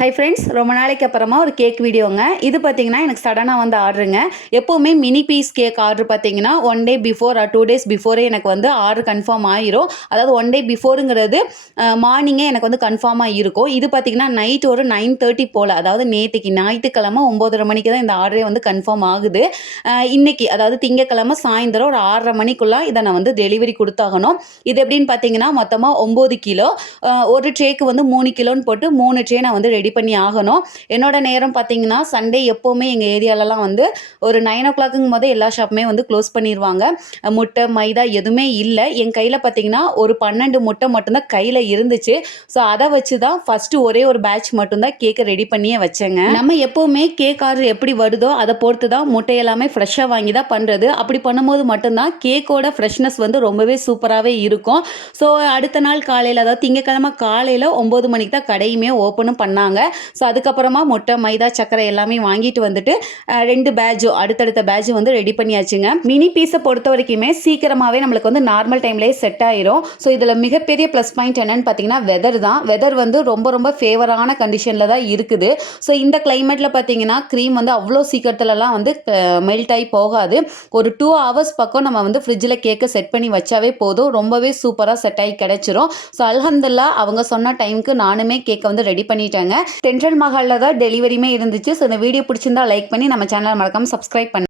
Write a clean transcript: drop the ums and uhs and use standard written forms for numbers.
Hi friends, ரொம்ப நாளைக்கு அப்புறமா ஒரு கேக் வீடியோங்க. இது பார்த்தீங்கன்னா எனக்கு சடனாக வந்து ஆர்டருங்க. எப்போவுமே மினி பீஸ் கேக் ஆர்டர் பார்த்தீங்கன்னா 1 டே பிஃபோர் ஆர் 2 டேஸ் பிஃபோரே எனக்கு வந்து ஆர்டர் கன்ஃபார்ம் ஆயிரும். அதாவது 1 டே பிஃபோருங்கிறது மார்னிங்கே எனக்கு வந்து கன்ஃபார்மாக இருக்கும். இது பார்த்தீங்கன்னா நைட் ஒரு 9:30 போல், அதாவது நேற்றுக்கு ஞாயிற்றுக்கிழமை 9:30 மணிக்கு தான் இந்த ஆர்டரே வந்து கன்ஃபார்ம் ஆகுது. இன்னைக்கு அதாவது திங்கக்கிழமை சாயந்தரம் ஒரு 6:30 மணிக்குள்ளே இதை நான் வந்து டெலிவரி கொடுத்தாகணும். இது எப்படின்னு பார்த்தீங்கன்னா மொத்தமாக 9 கிலோ, ஒரு ட்ரேக்கு வந்து 3 கிலோன்னு போட்டு 3 ட்ரே நான் வந்து ரெடி பண்ணி ஆகணும். என்னோட நேரம் பார்த்தீங்கன்னா சண்டே எப்போவுமே எங்கள் ஏரியாலலாம் வந்து ஒரு 9 o'clock போது எல்லா ஷாப்புமே வந்து க்ளோஸ் பண்ணிடுவாங்க. முட்டை மைதா எதுவுமே இல்லை. என் கையில் பார்த்தீங்கன்னா ஒரு 12 முட்டை மட்டும்தான் கையில் இருந்துச்சு. ஸோ அதை வச்சு தான் ஃபஸ்ட்டு ஒரே ஒரு பேட்ச் மட்டும்தான் கேக்கை ரெடி பண்ணியே வச்சேங்க. நம்ம எப்போவுமே கேக் ஆர்டர் எப்படி வருதோ அதை பொறுத்து தான் முட்டை எல்லாமே ஃப்ரெஷ்ஷாக வாங்கி தான் பண்ணுறது. அப்படி பண்ணும்போது மட்டும்தான் கேக்கோட ஃப்ரெஷ்னஸ் வந்து ரொம்பவே சூப்பராகவே இருக்கும். ஸோ அடுத்த நாள் காலையில், அதாவது திங்கக்கிழமை காலையில் 9 மணிக்கு தான் கடையுமே ஓப்பனும் பண்ணாங்க. ஸோ அதுக்கப்புறமா முட்டை மைதா சர்க்கரை எல்லாமே வாங்கிட்டு வந்துட்டு 2 பேட்சும் அடுத்தடுத்த பேட்சும் வந்து ரெடி பண்ணியாச்சுங்க. மினி பீஸை பொறுத்த வரைக்குமே சீக்கிரமாகவே நம்மளுக்கு வந்து நார்மல் டைம்லேயே செட் ஆயிரும். ஸோ இதில் மிகப்பெரிய ப்ளஸ் பாயிண்ட் என்னன்னு பார்த்தீங்கன்னா வெதர் தான். வெதர் வந்து ரொம்ப ரொம்ப ஃபேவரான கண்டிஷனில் தான் இருக்குது. ஸோ இந்த கிளைமேட்டில் பார்த்தீங்கன்னா க்ரீம் வந்து அவ்வளோ சீக்கிரத்துலலாம் வந்து மெல்ட் ஆகி போகாது. ஒரு 2 hours பக்கம் நம்ம வந்து ஃப்ரிட்ஜில் கேக்கை செட் பண்ணி வச்சாவே போதும், ரொம்பவே சூப்பராக செட் ஆகி கிடைச்சிரும். ஸோ அல்ஹம்துலில்லாஹ் அவங்க சொன்ன டைமுக்கு நானுமே கேக்கை வந்து ரெடி பண்ணிட்டேங்க. தென்றல் மஹாலில் தான் டெலிவரியுமே இருந்துச்சு. ஸோ இந்த வீடியோ பிடிச்சிருந்தா லைக் பண்ணி நம்ம சேனலை மறக்காமல் சப்ஸ்கிரைப் பண்ணி